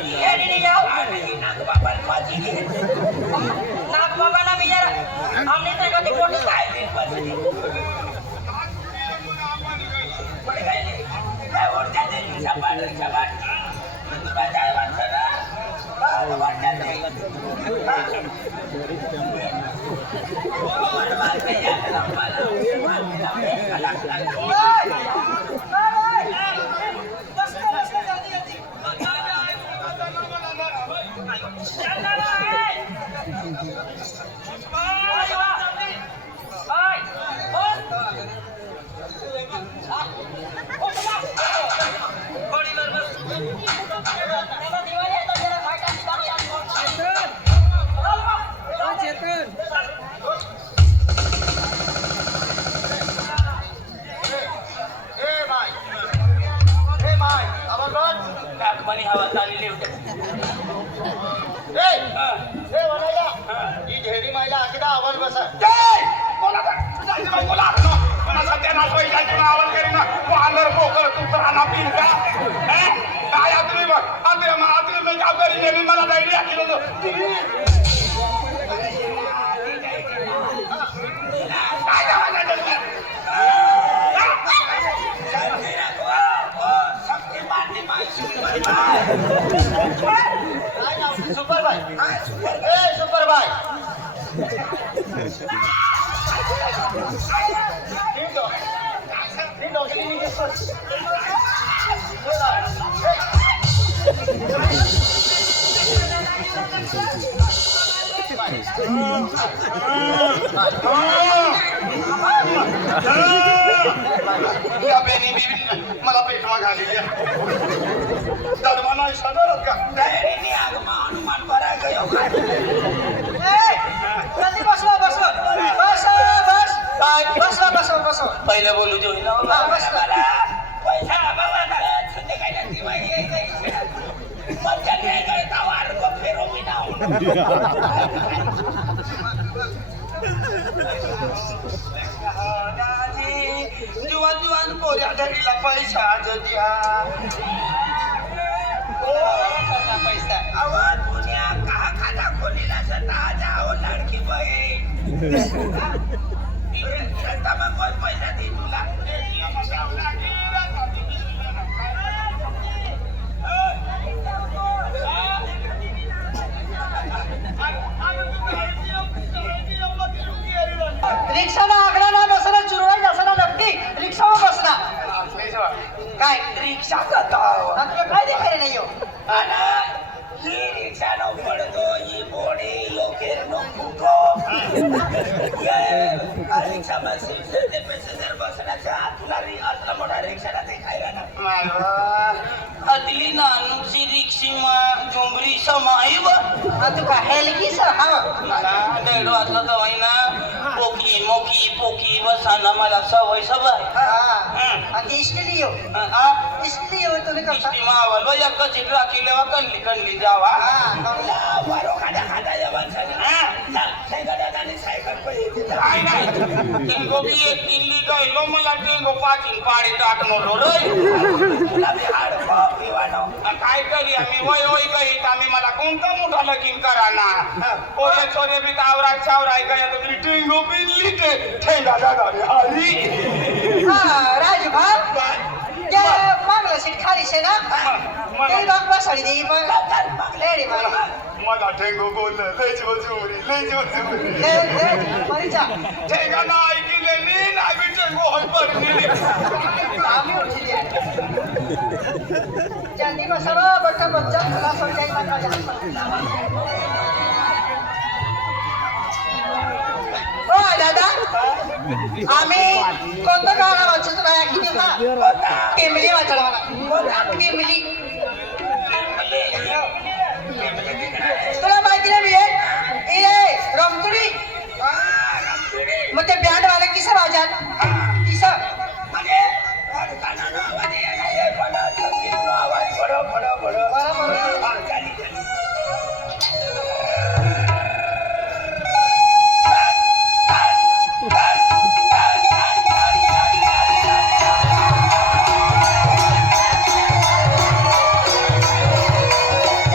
ये नहीं जाओ नाग बाबा पाजी नाग बाबा ना भी यार हमने तो कभी फोटो पाए थे पड़ गए क्या और जाते हैं शबाद बाजार बात कर रहा बात करते हैं और बात पे जाकर हम वाला सुपर भाई सुपर भाई मला पेटवा घाली दरमाना सदर का नहीं आगमा अनुमान भरा गयो जल्दी बसो बसो बसो बस बसो बसो बसो पहिले बोलू जो ना बस मला पैसा बाबा छते काय नाही माहिती आहे मजा नाही काय तवार को फेरो मी ना जुवान पोऱ्या धरीला पैसा द्या पैसा आवाज पुण्या का खाता कोणीला सता जाओ लडकी बहीण मग कोण पैसा दे तुला रिक्षाला आगडा ना बसला चुरवाई नसला नक्की रिक्षावर बसला काय रिक्षा जाता काय देखारे नाही हो ही रिक्षा नो पडतो ही बोडी लोकेर नो फुको रिक्षा बसेल ते पैसेंजर बसण्याच्या तुला असला मोठा रिक्षाला देखायला ना अदली नानूची रिक्षीमा झुमरी समाई व तू का हेलकी स हा डेडो असला तर ना पोकी मोकी पोकी बसाना मला सवय सवय आणि इसलिए तुम्ही करता मावल व एक चिटरा किलेवा कणली कणली जावा बरो खादा खादा जवान सायकल पे नाही तिंगो भी एक किल्ली गइलो मला तिंगो पाचिन पाडी टाकनो रे तुला मी हाड पापी वानो काय करी आम्ही वय वय गई आम्ही मला कोणता मोठा लगीन कराना ओले छोरे भी आवराय चावराय गया तो टिंगो बिल्ली ते ठेंगा दादा रे हरी राजू भाई ये मागला सीट खाली छे ना ते लोक बसली दे लेडी मला ठेंगो बोल लेज वजूरी ले मरी जा ठेंगा नाही किले नी नाही भी ठेंगो होय पडली आम्ही उठली जल्दी बसरो बट्टा बच्चा खला सोड जाई मात्र ओ दादा आम्ही कोणतं गाणं वाचतो ना किती ना केमली वाचला मला केमली